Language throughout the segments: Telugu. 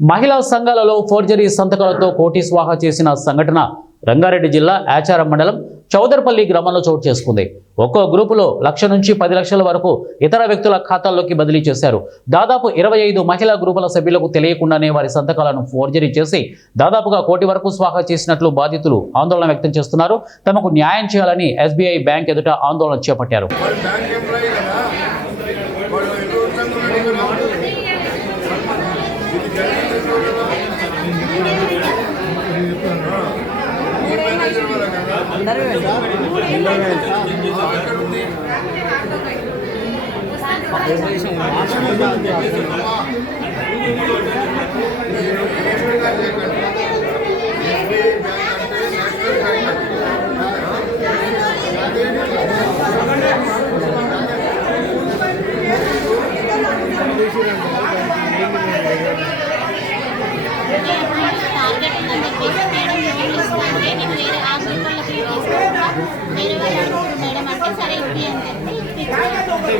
మహిళా సంఘాలలో ఫోర్జరీ సంతకాలతో కోటి స్వాహా చేసిన సంఘటన రంగారెడ్డి జిల్లా ఆచారం మండలం చౌదర్పల్లి గ్రామంలో చోటు చేసుకుంది. ఒక్కో గ్రూపులో 1,00,000 నుంచి 10 లక్షల వరకు ఇతర వ్యక్తుల ఖాతాల్లోకి బదిలీ చేశారు. దాదాపు 25 మహిళా గ్రూపుల సభ్యులకు తెలియకుండానే వారి సంతకాలను ఫోర్జరీ చేసి దాదాపుగా కోటి వరకు స్వాహా చేసినట్లు బాధితులు ఆందోళన వ్యక్తం చేస్తున్నారు. తమకు న్యాయం చేయాలని SBI బ్యాంక్ ఎదుట ఆందోళన చేపట్టారు.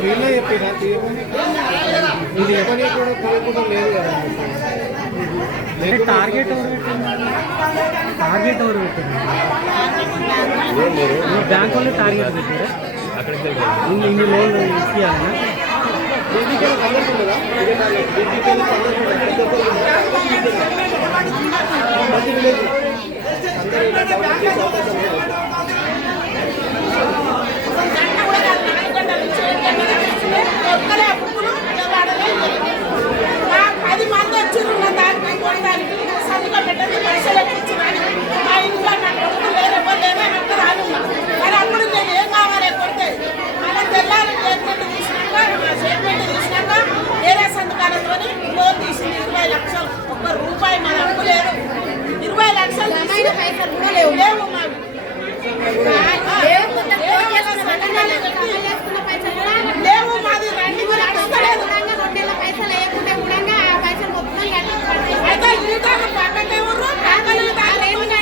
వీళ్ళే చెప్పినా ఇది ఎవరికి కూడా కోరుకుంటూ లేదు కదా. టార్గెట్ ఎవరు పెట్టారు? బ్యాంక్ వాళ్ళు టార్గెట్ పెట్టారా? ఇన్ని లోన్లు ఇవ్వాలన్నా రూపాయి మన అప్పు లేదు. 20 లక్షలు